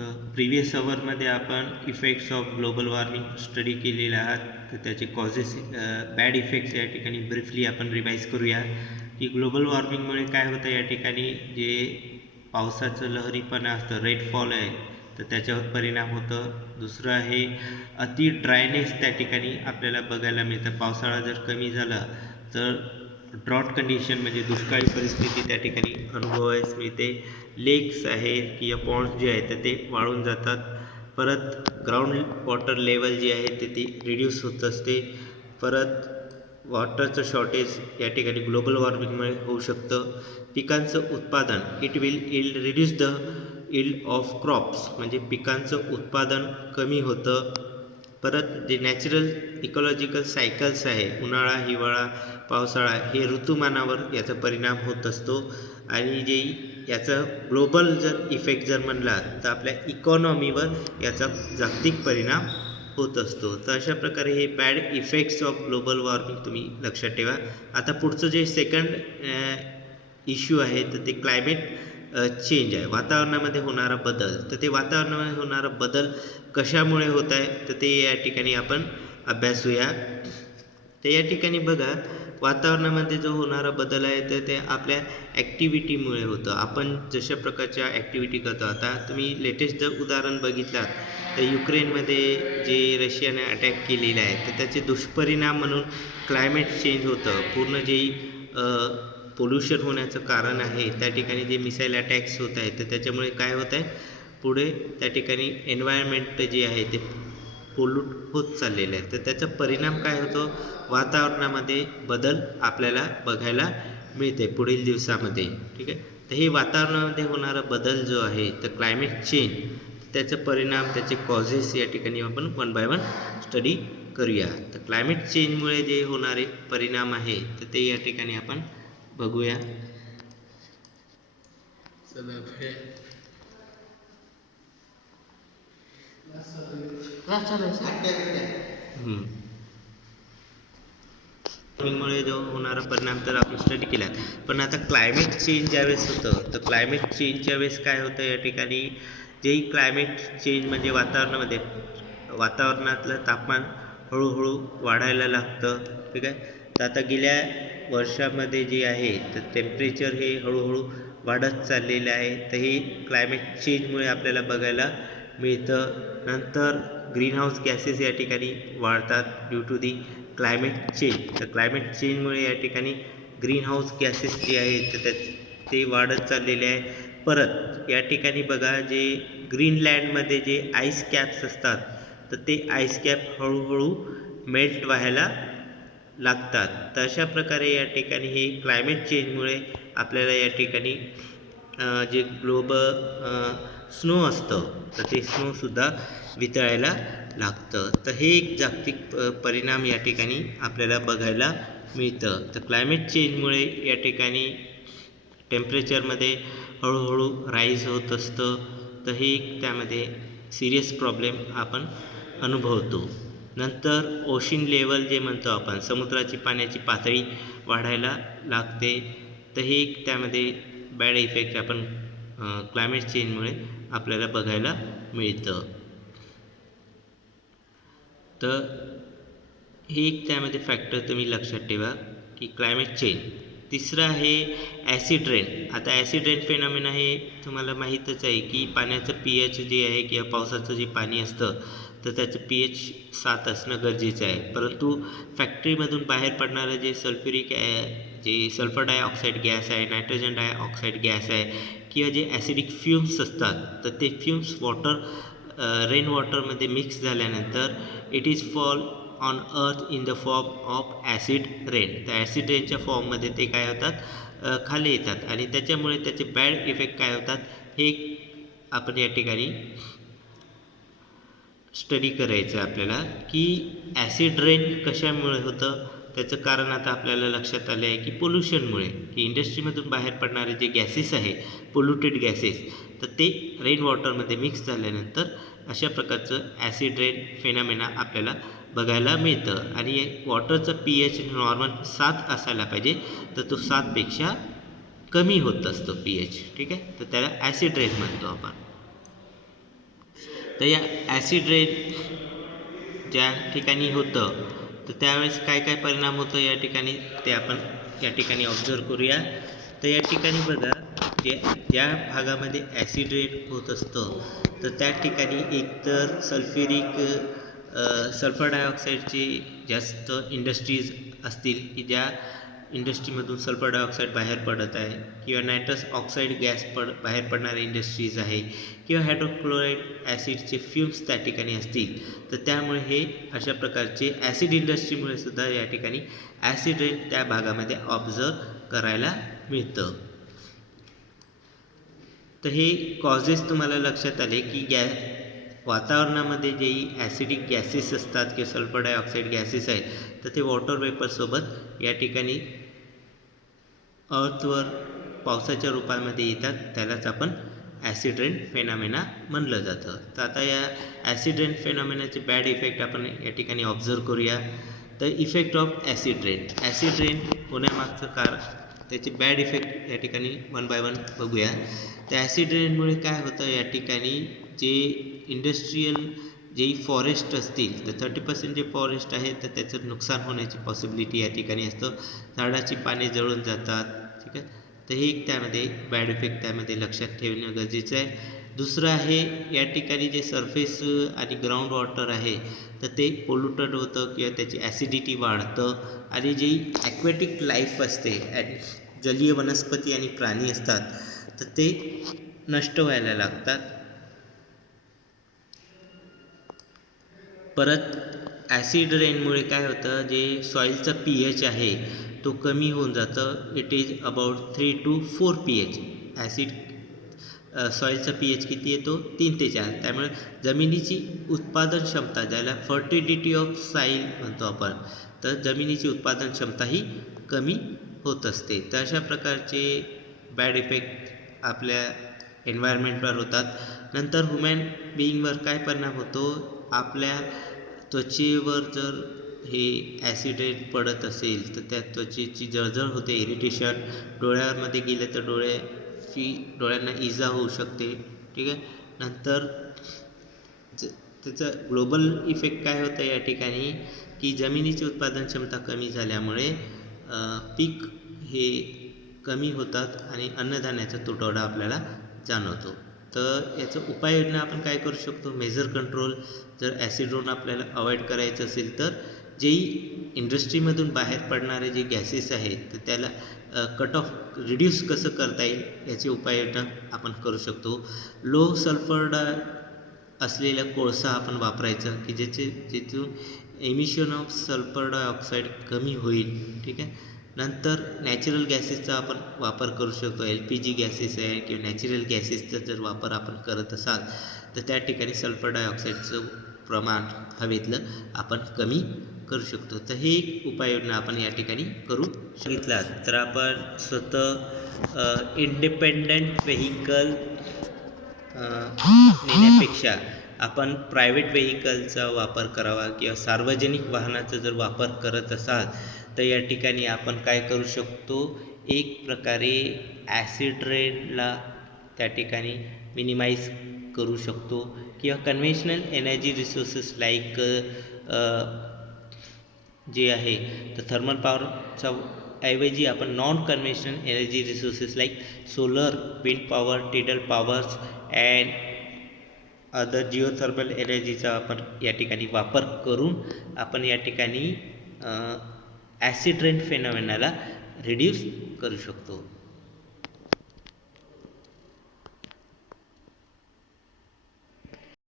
तर प्रिव्हियस अवरमध्ये आपण effects of global warming study केलेले आहात. तर त्याचे कॉजेस बॅड इफेक्ट्स या ठिकाणी ब्रीफली आपण रिवाईज करूया की ग्लोबल वॉर्मिंगमुळे काय होतं. या ठिकाणी जे पावसाचं लहरीपणा असतं, रेनफॉल आहे, तर त्याच्यावर परिणाम होतं. दुसरं आहे अति ड्रायनेस त्या ठिकाणी आपल्याला बघायला मिळतं. पावसाळा जर कमी झाला तर ड्रॉट कंडिशन म्हणजे दुष्काळी परिस्थिती त्या ठिकाणी अनुभवायला मिळते. लेक्स आहेत किंवा पॉन्ड्स जे आहेत तर ते वाळून जातात. परत ग्राउंड वॉटर लेवल जी आहे ते ती रिड्यूस होत असते. परत वॉटरचं शॉर्टेज या ठिकाणी ग्लोबल वॉर्मिंगमुळे होऊ शकतं. पिकांचं उत्पादन it will reduce the yield of crops म्हणजे पिकांचं उत्पादन कमी होतं. परत जे नॅचरल इकॉलॉजिकल सायकल्स आहे, उन्हाळा, हिवाळा, पावसाळा, हे ऋतुमानावर याचा परिणाम होत असतो. आणि जे याचा ग्लोबल जर इफेक्ट जर म्हणला तर आपल्या इकॉनॉमीवर याचा जागतिक परिणाम होत असतो. तर अशा प्रकारे हे bad effects of global warming तुम्ही लक्षात ठेवा. आता पुढचं जे सेकंड इश्यू आहे तर ते क्लायमेट चेंज आहे, वातावरणामध्ये होणारा बदल. तर ते वातावरणामध्ये होणारा बदल कशामुळे होत आहे तर ते या ठिकाणी आपण अभ्यासूया. तर या ठिकाणी बघा, वातावरणामध्ये जो होणारा बदल आहे तर ते आपल्या ॲक्टिव्हिटीमुळे होतं. आपण जशा प्रकारच्या ॲक्टिव्हिटी करतो, आता तुम्ही लेटेस्ट जर उदाहरण बघितलात तर युक्रेनमध्ये जे रशियाने अटॅक केलेला आहे तर त्याचे दुष्परिणाम म्हणून क्लायमेट चेंज होतं. पूर्ण जे पोल्युशन होण्याचं कारण आहे त्या ठिकाणी जे मिसाईल अटॅक्स होत आहेत तर त्याच्यामुळे काय होत आहे, पुढे त्या ठिकाणी एन्व्हायरमेंट जे आहे ते पोल्यूट होत चाललेलं आहे. तर त्याचा परिणाम काय होतो, वातावरणामध्ये बदल आपल्याला बघायला मिळते पुढील दिवसामध्ये. ठीक आहे. तर हे वातावरणामध्ये होणारा बदल जो आहे तर क्लायमेट चेंज, त्याचा परिणाम, त्याचे कॉजेस या ठिकाणी आपण वन बाय वन स्टडी करूया. तर क्लायमेट चेंजमुळे जे होणारे परिणाम आहे तर ते या ठिकाणी आपण बघूया. मुळे जो होणारा परिणाम तर आपण स्टडी केला. पण आता क्लायमेट चेंज ज्यावेळेस होतं तर क्लायमेट चेंजच्या वेळेस काय होतं, या ठिकाणी जेही क्लायमेट चेंज म्हणजे वातावरणातलं तापमान हळूहळू वाढायला लागतं. ठीक आहे. तर आता गेल्या वर्षामध्ये जे आहे तर टेम्परेचर हे हळूहळू वाढत चाललेलं आहे. तर हे क्लायमेट चेंजमुळे आपल्याला बघायला मिळतं. नंतर ग्रीनहाऊस गॅसेस या ठिकाणी वाढतात due to the climate change. तर क्लायमेट चेंजमुळे या ठिकाणी ग्रीनहाऊस गॅसेस जे आहेत तर ते वाढत चाललेले आहे. परत या ठिकाणी बघा, जे ग्रीनलँडमध्ये जे आईस कॅप्स असतात तर ते आईस कॅप हळूहळू मेल्ट व्हायला लागतात. तर अशा प्रकारे या ठिकाणी हे क्लायमेट चेंजमुळे आपल्याला या ठिकाणी जे स्नो असतं तर ते स्नोसुद्धा वितळायला लागतं. तर हे एक जागतिक परिणाम या ठिकाणी आपल्याला बघायला मिळतं. तर क्लायमेट चेंजमुळे या ठिकाणी टेम्परेचरमध्ये हळूहळू राईज होत असतं. तर हे एक त्यामध्ये सिरियस प्रॉब्लेम आपण अनुभवतो. नंतर ओशन लेवल जे म्हणतो आपण, समुद्राची पाण्याची पातळी वाढायला लागते. तर हे एक त्यामध्ये बॅड इफेक्ट आपण क्लायमेट चेंजमुळे आपल्याला बघायला मिळतं. तर हे एक त्यामध्ये फॅक्टर तुम्ही लक्षात ठेवा की क्लायमेट चेंज. तिसरं आहे ॲसिड रेन. आता ॲसिड रेन फेनॉमेना हे तुम्हाला माहीतच आहे की पाण्याचं pH जे आहे किंवा पावसाचं जे पाणी असतं तर त्याचं pH 7 असणं गरजेचं आहे. परंतु फॅक्टरीमधून बाहेर पडणारं जे जे सल्फर डायऑक्साईड गॅस आहे, नायट्रोजन डायऑक्साईड गॅस आहे किंवा जे ॲसिडिक फ्युम्स असतात तर ते फ्युम्स रेन वॉटरमध्ये मिक्स झाल्यानंतर it is fall on earth in the form of acid rain. तर ॲसिड रेनच्या फॉर्ममध्ये ते काय होतात, खाली येतात आणि त्याच्यामुळे त्याचे बॅड इफेक्ट काय होतात हे आपण या ठिकाणी स्टडी करायचं आपल्याला की ॲसिड रेन कशामुळे होतं. त्याचं कारण आता आपल्याला लक्षात आलं आहे की पोल्युशनमुळे, की इंडस्ट्रीमधून बाहेर पडणारे जे गॅसेस आहे, पोल्युटेड गॅसेस, तर ते रेन वॉटरमध्ये मिक्स झाल्यानंतर अशा प्रकारचं ॲसिड रेन फेनॉमेना आपल्याला बघायला मिळतं. आणि वॉटरचं pH नॉर्मल 7 असायला पाहिजे, तर तो 7पेक्षा कमी होत असतो pH. ठीक आहे. तर त्याला ॲसिड रेन म्हणतो आपण. तर या ॲसिड रेन ज्या ठिकाणी होतं तर त्यावेळेस काय काय परिणाम होतो या ठिकाणी ते आपण या ठिकाणी ऑब्झर्व करूया. तर या ठिकाणी बघा ज्या भागामध्ये ॲसिड रेन होत असतं तर त्या ठिकाणी एकतर सल्फर डायऑक्साईडचे जास्त इंडस्ट्रीज असतील की ज्या इंडस्ट्रीमधून सल्फर डायऑक्साईड बाहेर पडत आहे, किंवा नायट्रस ऑक्साईड गॅस बाहेर पडणारे इंडस्ट्रीज आहे, किंवा हायड्रोक्लोराईड ॲसिडचे फ्युम्स त्या ठिकाणी असतील. तर त्यामुळे हे अशा प्रकारचे ॲसिड इंडस्ट्रीमुळे सुद्धा या ठिकाणी ॲसिड रेन त्या भागामध्ये ऑब्झर्व करायला मिळतं. तर हे कॉजेस तुम्हाला लक्षात आले की वातावरणामध्ये जे ॲसिडिक गॅसेस असतात किंवा सल्फर डायऑक्साईड गॅसेस आहेत तर ते वॉटर वेपर्ससोबत या ठिकाणी अर्थवर पावसाच्या रूपामध्ये येतात. त्यालाच आपण ॲसिड रेन फेनॉमेना म्हणलं जातं. तर आता या ॲसिड रेन फेनॉमेनाचे बॅड इफेक्ट आपण या ठिकाणी ऑब्झर्व करूया. तर इफेक्ट ऑफ ॲसिड रेन होण्यामागचं कारण, त्याचे बॅड इफेक्ट या ठिकाणी वन बाय वन बघूया. तर ॲसिड रेनमुळे काय होतं या ठिकाणी, जे इंडस्ट्रीयल जे फॉरेस्ट असतील तर 30% जे फॉरेस्ट आहे तर त्याचं नुकसान होण्याची पॉसिबिलिटी या ठिकाणी असतं. झाडाची पाने जळून जातात. ठीक आहे, तर हे एक त्यामध्ये बॅड इफेक्ट त्यामध्ये लक्षात ठेवणं गरजेचं आहे. दुसरं आहे या ठिकाणी जे सरफेस आणि ग्राउंड वॉटर आहे तर ते पोल्युटेड होतं किंवा त्याची ॲसिडिटी वाढतं, आणि जी ॲक्वॅटिक लाईफ असते, जलीय वनस्पती आणि प्राणी असतात तर ते नष्ट व्हायला लागतात. परत ॲसिड रेनमुळे काय होतं, जे सॉईलचं pH आहे तो कमी होऊन जातं. It is about 3 to 4 pH. Acid सॉईलचा pH किती येतो, 3 ते 4. त्यामुळे जमिनीची उत्पादन क्षमता, ज्याला फर्टिलिटी ऑफ सॉईल म्हणतो आपण, तर जमिनीची उत्पादन क्षमता ही कमी होत असते. तर अशा प्रकारचे बॅड इफेक्ट आपल्या एन्व्हायरमेंटवर होतात. नंतर ह्युमन बिईंगवर काय परिणाम होतो, आपल्या त्वचेवर जर हे ॲसिड रेन पडत असेल तर त्या त्वचेची जळजळ होते, इरिटेशन, डोळ्यामध्ये गेलं तर डोळ्यांना इजा होऊ शकते. ठीक आहे, नंतर त्याचा ग्लोबल इफेक्ट काय होतं या ठिकाणी, की जमिनीची उत्पादन क्षमता कमी झाल्यामुळे पीक हे कमी होतात आणि अन्नधान्याचा तुटवडा आपल्याला जाणवतो. तर याचं उपाययोजना आपण काय करू शकतो, मेजर कंट्रोल. जर ॲसिड रेन आपल्याला अवॉइड करायचं असेल तर जेही इंडस्ट्रीमधून बाहेर पडणारे जे गॅसेस आहेत तर त्याला कट ऑफ रिड्यूस कसं करता येईल याची उपाययोजना आपण करू शकतो. लो सल्फर असलेला कोळसा आपण वापरायचा की जिथून एमिशन ऑफ सल्फर डायऑक्साईड कमी होईल. ठीक आहे, नंतर नॅचरल गॅसेसचा आपण वापर करू शकतो. LPG गॅसेस आहे किंवा नॅचरल गॅसेसचा जर वापर आपण करत असाल तर त्या ठिकाणी सल्फर डायऑक्साईडचं प्रमाण हवेतलं आपण कमी करू शकतो. तर हे एक उपाययोजना आपण या ठिकाणी करू शकतो. तर आपण स्वतः इंडिपेंडंट व्हेकल नेण्यापेक्षा आपण प्रायव्हेट व्हेकलचा वापर करावा, किंवा सार्वजनिक वाहनाचा जर वापर करत असाल तर या ठिकाणी आपण काय करू शकतो, एक प्रकारे ॲसिड रेनला त्या ठिकाणी मिनिमाइज करू शकतो, किंवा कन्व्हेन्शनल एनर्जी रिसोर्सेस लाईक जे आहे तर थर्मल पॉवरचा ऐवजी आपण non conventional energy resources like solar, wind power, tidal powers and other geothermal एनर्जीचा आपण या ठिकाणी वापर करून आपण या ठिकाणी ॲसिड रेन फेनॉमेनाला रिड्यूस करू शकतो.